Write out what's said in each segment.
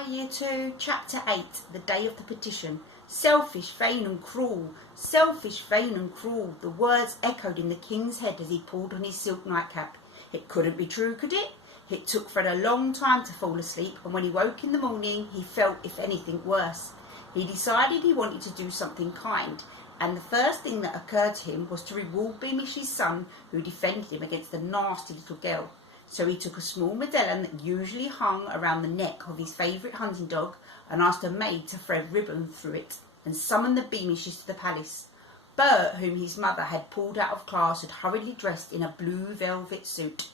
Hi, Year 2, Chapter 8, The Day of the Petition. Selfish, vain and cruel, selfish, vain and cruel. The words echoed in the king's head as he pulled on his silk nightcap. It couldn't be true, could it? It took Fred a long time to fall asleep, and when he woke in the morning, he felt, if anything, worse. He decided he wanted to do something kind, and the first thing that occurred to him was to reward Beamish's son, who defended him against the nasty little girl. So he took a small medallion that usually hung around the neck of his favourite hunting dog and asked a maid to thread ribbon through it and summon the Beamishes to the palace. Bert, whom his mother had pulled out of class and hurriedly dressed in a blue velvet suit,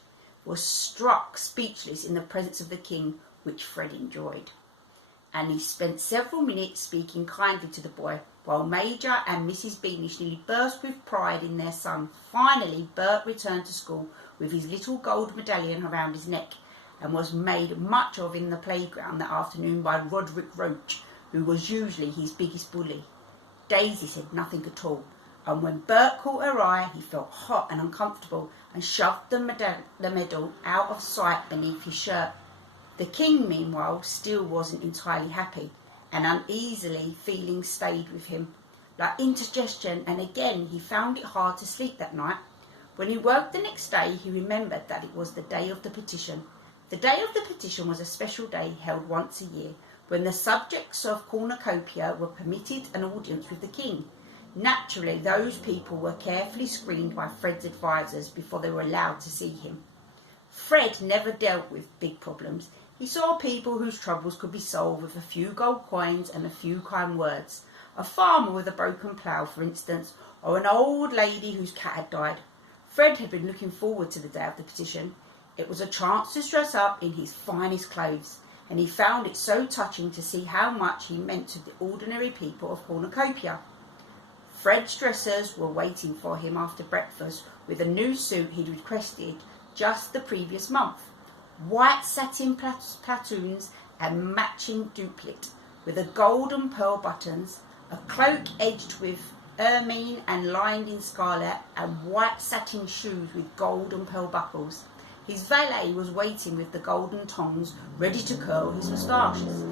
was struck speechless in the presence of the king, which Fred enjoyed. And he spent several minutes speaking kindly to the boy, while Major and Mrs. Beamish nearly burst with pride in their son. Finally, Bert returned to school with his little gold medallion around his neck, and was made much of in the playground that afternoon by Roderick Roach, who was usually his biggest bully. Daisy said nothing at all, and when Bert caught her eye, he felt hot and uncomfortable and shoved the medal out of sight beneath his shirt. The king, meanwhile, still wasn't entirely happy, and uneasily feelings stayed with him, like indigestion, and again he found it hard to sleep that night. When he woke the next day, he remembered that it was the day of the petition. The day of the petition was a special day held once a year, when the subjects of Cornucopia were permitted an audience with the king. Naturally, those people were carefully screened by Fred's advisers before they were allowed to see him. Fred never dealt with big problems. He saw people whose troubles could be solved with a few gold coins and a few kind words. A farmer with a broken plough, for instance, or an old lady whose cat had died. Fred had been looking forward to the day of the petition. It was a chance to dress up in his finest clothes, and he found it so touching to see how much he meant to the ordinary people of Cornucopia. Fred's dressers were waiting for him after breakfast with a new suit he'd requested just the previous month. White satin platoons and matching doublet with a gold and pearl buttons, a cloak edged with ermine and lined in scarlet, and white satin shoes with gold and pearl buckles. His valet was waiting with the golden tongs, ready to curl his moustaches,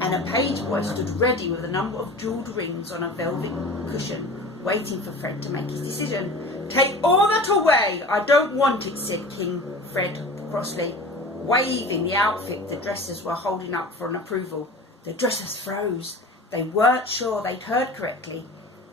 and a page boy stood ready with a number of jewelled rings on a velvet cushion, waiting for Fred to make his decision. "Take all that away, I don't want it," said King Fred crossly, waving the outfit the dressers were holding up for an approval. The dressers froze. They weren't sure they'd heard correctly.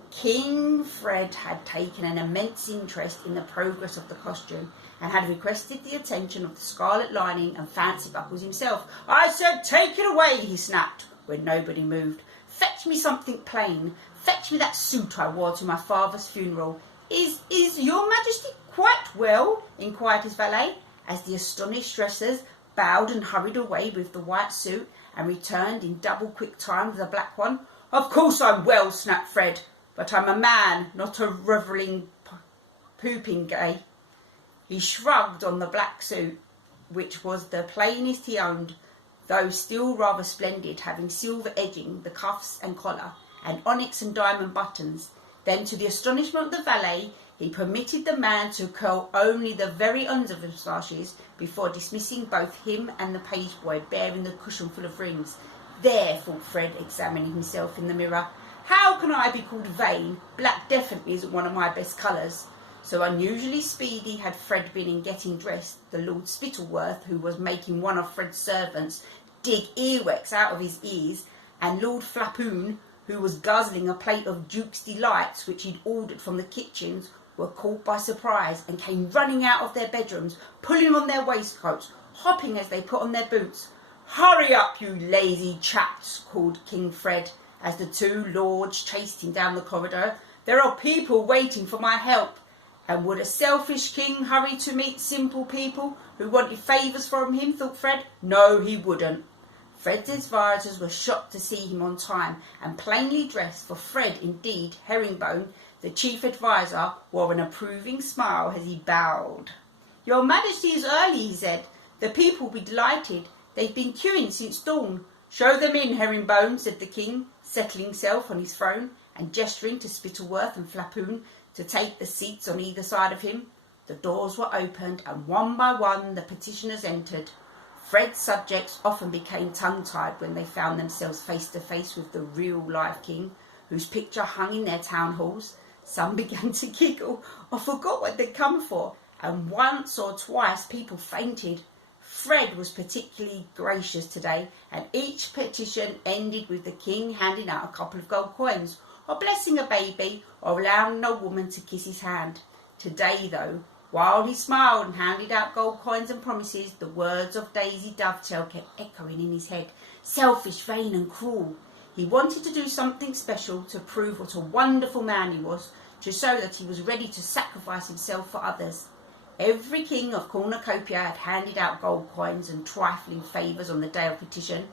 King Fred had taken an immense interest in the progress of the costume and had requested the attention of the scarlet lining and fancy buckles himself. "I said take it away," he snapped when nobody moved. "Fetch me something plain. Fetch me that suit I wore to my father's funeral." Is your Majesty quite well?" inquired his valet, as the astonished dressers bowed and hurried away with the white suit and returned in double quick time with the black one. "Of course I'm well," snapped Fred, "but I'm a man, not a revelling popinjay." He shrugged on the black suit, which was the plainest he owned, though still rather splendid, having silver edging the cuffs and collar, and onyx and diamond buttons. Then, to the astonishment of the valet, he permitted the man to curl only the very ends of his moustaches before dismissing both him and the page boy bearing the cushion full of rings. "There," thought Fred, examining himself in the mirror. "How can I be called vain? Black definitely isn't one of my best colours." So unusually speedy had Fred been in getting dressed, the Lord Spittleworth, who was making one of Fred's servants dig earwax out of his ears, and Lord Flapoon, who was guzzling a plate of Duke's Delights which he'd ordered from the kitchens, were caught by surprise and came running out of their bedrooms, pulling on their waistcoats, hopping as they put on their boots. "Hurry up, you lazy chaps," called King Fred, as the two lords chased him down the corridor. "There are people waiting for my help." And would a selfish king hurry to meet simple people who wanted favours from him, thought Fred. No, he wouldn't. Fred's advisers were shocked to see him on time and plainly dressed, for Fred, indeed, Herringbone, the chief adviser, wore an approving smile as he bowed. "Your Majesty is early," he said. "The people will be delighted. They've been queuing since dawn." "Show them in, Herringbone," said the king, settling himself on his throne and gesturing to Spittleworth and Flapoon to take the seats on either side of him. The doors were opened, and one by one the petitioners entered. Fred's subjects often became tongue-tied when they found themselves face to face with the real live king, whose picture hung in their town halls. Some began to giggle or forgot what they'd come for, and once or twice people fainted. Fred was particularly gracious today, and each petition ended with the king handing out a couple of gold coins, or blessing a baby, or allowing a woman to kiss his hand. Today, though, while he smiled and handed out gold coins and promises, the words of Daisy Dovetail kept echoing in his head. Selfish, vain and cruel. He wanted to do something special to prove what a wonderful man he was, to show that he was ready to sacrifice himself for others. Every king of Cornucopia had handed out gold coins and trifling favours on the day of petition.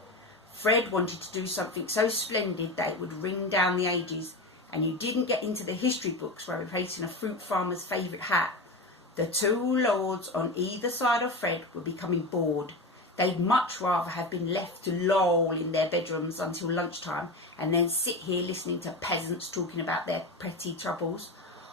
Fred wanted to do something so splendid that it would ring down the ages, and you didn't get into the history books by replacing a fruit farmer's favourite hat. The two lords on either side of Fred were becoming bored. They'd much rather have been left to loll in their bedrooms until lunchtime and then sit here listening to peasants talking about their petty troubles.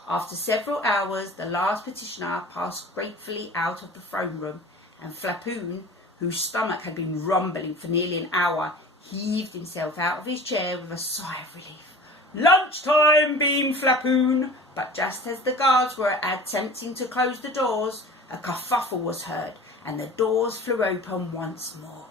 After several hours, the last petitioner passed gratefully out of the throne room, and Flapoon, whose stomach had been rumbling for nearly an hour, heaved himself out of his chair with a sigh of relief. "Lunchtime!" beamed Flapoon, but just as the guards were attempting to close the doors, a kerfuffle was heard, and the doors flew open once more.